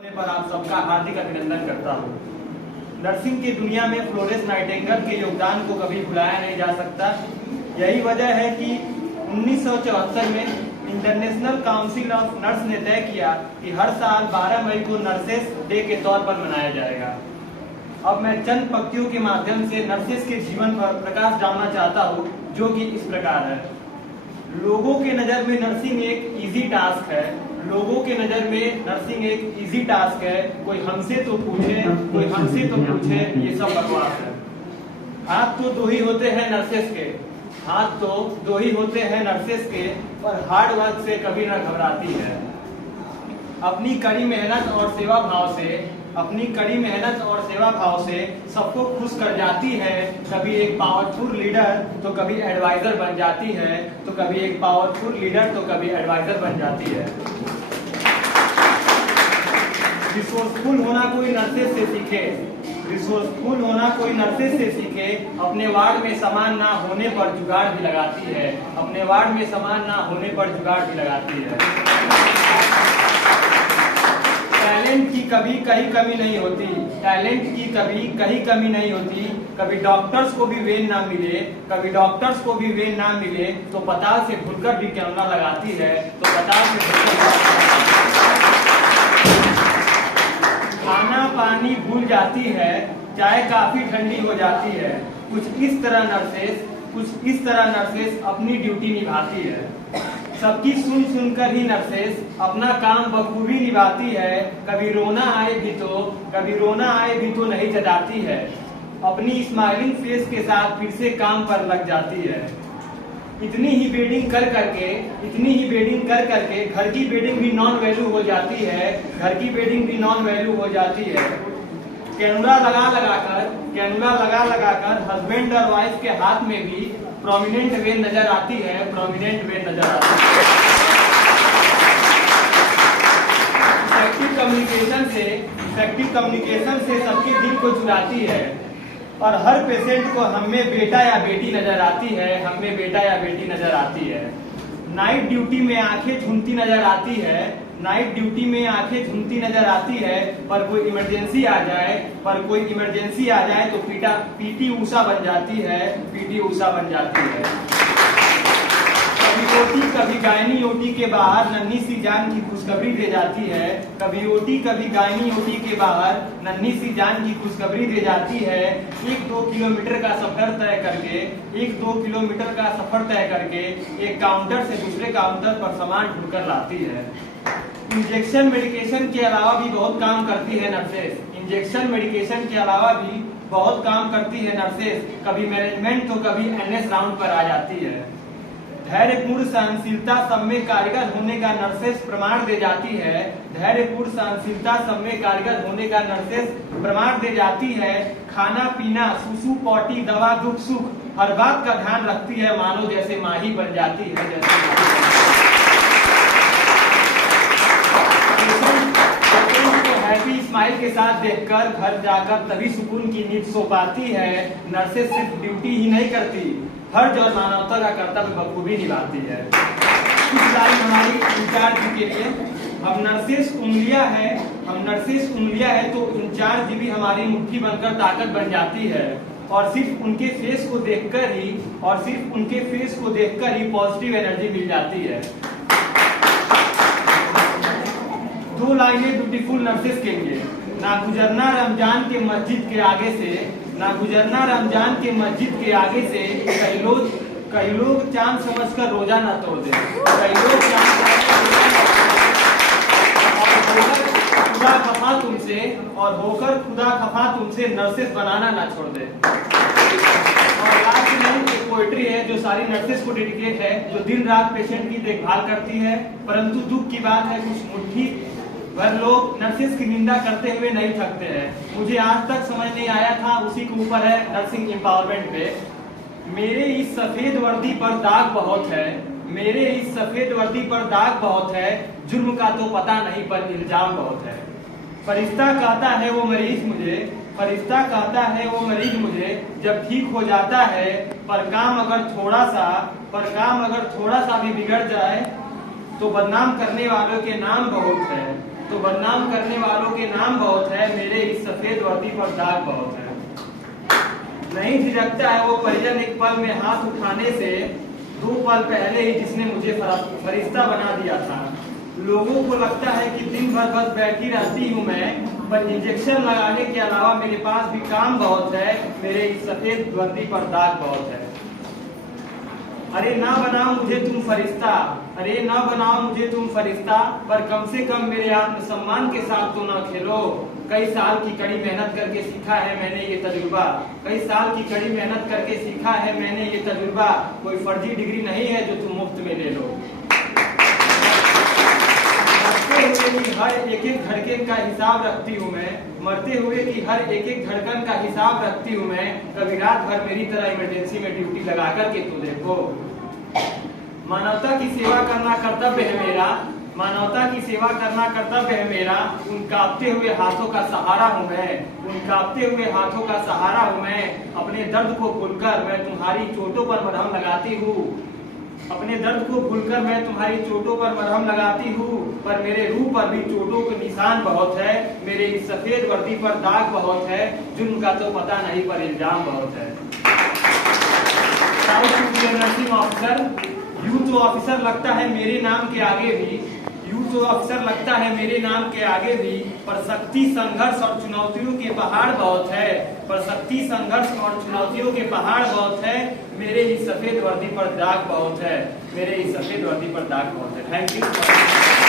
पर आप सबका हार्दिक अभिनंदन करता हूँ। नर्सिंग की दुनिया में फ्लोरेंस नाइटिंगेल के योगदान को कभी भुलाया नहीं जा सकता। यही वजह है कि 1974 में इंटरनेशनल काउंसिल ऑफ नर्स ने तय किया कि हर साल 12 मई को नर्सेस डे के तौर पर मनाया जाएगा। अब मैं चंद पंक्तियों के माध्यम से नर्सेस के जीवन पर प्रकाश डालना चाहता हूँ, जो कि इस प्रकार है। लोगों के नज़र में नर्सिंग एक इजी टास्क है। लोगों के नज़र में नर्सिंग एक इजी टास्क है। कोई हमसे तो पूछे, कोई हमसे तो पूछे, ये सब बकवास है। हाथ तो दो ही होते हैं नर्सेस के, हाथ तो दो ही होते हैं नर्सेस के, पर हार्ड वर्क से कभी न घबराती है। अपनी कड़ी मेहनत और सेवा भाव से सबको खुश कर जाती है। कभी एक पावरफुल लीडर तो कभी एडवाइजर बन जाती है, तो कभी एक पावरफुल लीडर तो कभी एडवाइजर बन जाती है। रिसोर्सफुल होना कोई नर्सेस से सीखे, रिसोर्सफुल होना कोई नर्सेस से सीखे। अपने वार्ड में सामान ना होने पर जुगाड़ भी लगाती है, अपने वार्ड में सामान ना होने पर जुगाड़ भी लगाती है। टैलेंट की कभी कहीं कमी नहीं होती, टैलेंट की कभी कहीं कमी नहीं होती। कभी डॉक्टर्स को भी वेन ना मिले, कभी डॉक्टर्स को भी वेन ना मिले तो पताल से भूलकर भी कैमरा लगाती है, तो पताल से खाना पानी भूल जाती है, चाय काफी ठंडी हो जाती है। कुछ इस तरह नर्सेस अपनी ड्यूटी निभाती है। सबकी सुन सुनकर ही नर्सेस अपना काम बखूबी निभाती है। कभी रोना आए भी तो नहीं जताती है। अपनी स्माइलिंग फेस के साथ फिर से काम पर लग जाती है। इतनी ही बेडिंग कर करके घर की बेडिंग भी नॉन वैल्यू हो जाती है, घर की बेडिंग भी नॉन वैल्यू हो जाती है। कैमरा लगा लगाकर हस्बैंड और वाइफ के हाथ में भी प्रोमिनेंट वेन नजर आती है, प्रोमिनेंट वेन नजर आती है। इफेक्टिव कम्युनिकेशन से सबके दिल को चुराती है और हर पेशेंट को हमें बेटा या बेटी नजर आती है, हमें बेटा या बेटी नजर आती है। नाइट ड्यूटी में आंखें झूमती नजर आती है, नाइट ड्यूटी में आंखें झूमती नजर आती है। पर कोई इमरजेंसी आ जाए तो पीटी ऊषा बन जाती है, पीटी ऊषा बन जाती है। कभी गायनी ओटी के बाहर नन्ही सी जान की खुशखबरी दे जाती है, कभी गायनी ओटी के बाहर नन्ही सी जान की खुशखबरी दे जाती है। 1-2 किलोमीटर का सफर तय करके एक काउंटर से दूसरे काउंटर पर सामान ढूंढकर लाती है। इंजेक्शन मेडिकेशन के अलावा भी बहुत काम करती है नर्सेस। कभी मैनेजमेंट तो कभी एनएस राउंड पर आ जाती है। धैर्यपूर्ण सहनशीलता सब में कारगर होने का नर्सेस प्रमाण दे जाती है, धैर्यपूर्ण सहनशीलता सब में कारगर होने का नर्सेस प्रमाण दे जाती है। खाना पीना सुसु पॉटी दवा दुख सुख हर बात का ध्यान रखती है, मानो जैसे माँ ही बन जाती है। हैप्पी स्माइल के साथ देखकर घर जाकर तभी सुकून की नींद सो पाती है। नर्सेस सिर्फ ड्यूटी ही नहीं करती, फर्ज और मानवता का कर्तव्य बखूबी निभाती है। इस लाइन हमारी इंचार्ज के लिए, हम नर्सेस उंगलियां है तो इंचार्ज भी हमारी मुट्ठी बनकर ताकत बन जाती है। और सिर्फ उनके फेस को देखकर ही पॉजिटिव एनर्जी मिल जाती है। 2 लाइनें ब्यूटीफुल नर्सेस के लिए। ना गुजरना रमजान के मस्जिद के आगे से कई लोग चांद समझकर रोजा न तोड़ दे, कई लोग होकर खुदा खफा तुमसे नर्सेस बनाना ना छोड़ दे। और लास्ट में एक पोएट्री है जो सारी नर्सेस को डेडिकेट है, जो दिन रात पेशेंट की देखभाल करती है। परंतु दुख की बात है कुछ मुट्ठी भर लोग नर्सेस की निंदा करते हुए नहीं थकते हैं। मुझे आज तक समझ नहीं आया था, उसी के ऊपर है नर्सिंग एम्पावरमेंट पे। मेरे इस सफेद वर्दी पर दाग बहुत है, जुर्म का तो पता नहीं पर इल्जाम बहुत है। फरिश्ता कहता है वो मरीज मुझे जब ठीक हो जाता है। पर काम अगर थोड़ा सा भी बिगड़ जाए तो बदनाम करने वालों के नाम बहुत है, तो बदनाम करने वालों के नाम बहुत है, मेरे इस सफेद वर्दी पर दाग बहुत है। नहीं झिझकता है वो परिजन एक पल में हाथ उठाने से, 2 पल पहले ही जिसने मुझे फरिश्ता बना दिया था। लोगों को लगता है कि दिन भर बस बैठी रहती हूँ मैं, पर इंजेक्शन लगाने के अलावा मेरे पास भी काम बहुत है, मेरे इस सफेद वर्दी पर दाग बहुत है। अरे ना बनाओ मुझे तुम फरिश्ता, अरे ना बनाओ मुझे तुम फरिश्ता, पर कम से कम मेरे आत्मसम्मान के साथ तो ना खेलो। कई साल की कड़ी मेहनत करके सीखा है मैंने ये तजुर्बा, कई साल की कड़ी मेहनत करके सीखा है मैंने ये तजुर्बा, कोई फर्जी डिग्री नहीं है जो तुम मुफ्त में ले लो। मरते हुए की हर एक एक धड़कन का हिसाब रखती हूँ मैं, मरते हुए की हर एक एक धड़कन का हिसाब रखती हूँ मैं, कभी रात भर मेरी तरह इमरजेंसी में ड्यूटी लगा करके तो देखो। मानवता की सेवा करना कर्तव्य है मेरा, मानवता की सेवा करना कर्तव्य है मेरा, उन कांपते हुए हाथों का सहारा हूँ मैं, उन कांपते हुए हाथों का सहारा हूँ मैं। अपने दर्द को भूलकर मैं तुम्हारी चोटों पर मरहम लगाती हूँ, अपने दर्द को भूलकर मैं तुम्हारी चोटों पर मरहम लगाती हूँ, पर मेरे रूह पर भी चोटों के निशान बहुत है, मेरे इस सफेद वर्दी पर दाग बहुत है, जुर्म का तो पता नहीं पर इल्जाम बहुत है। नर्सिंग ऑफिसर, यूथ ऑफिसर लगता है मेरे नाम के आगे भी, यूथ ऑफिसर लगता है मेरे नाम के आगे भी, पर शक्ति संघर्ष और चुनौतियों के पहाड़ बहुत है, पर शक्ति संघर्ष और चुनौतियों के पहाड़ बहुत है, मेरे इस सफेद वर्दी पर दाग बहुत है, मेरे इस सफेद वर्दी पर दाग बहुत है। Thank you.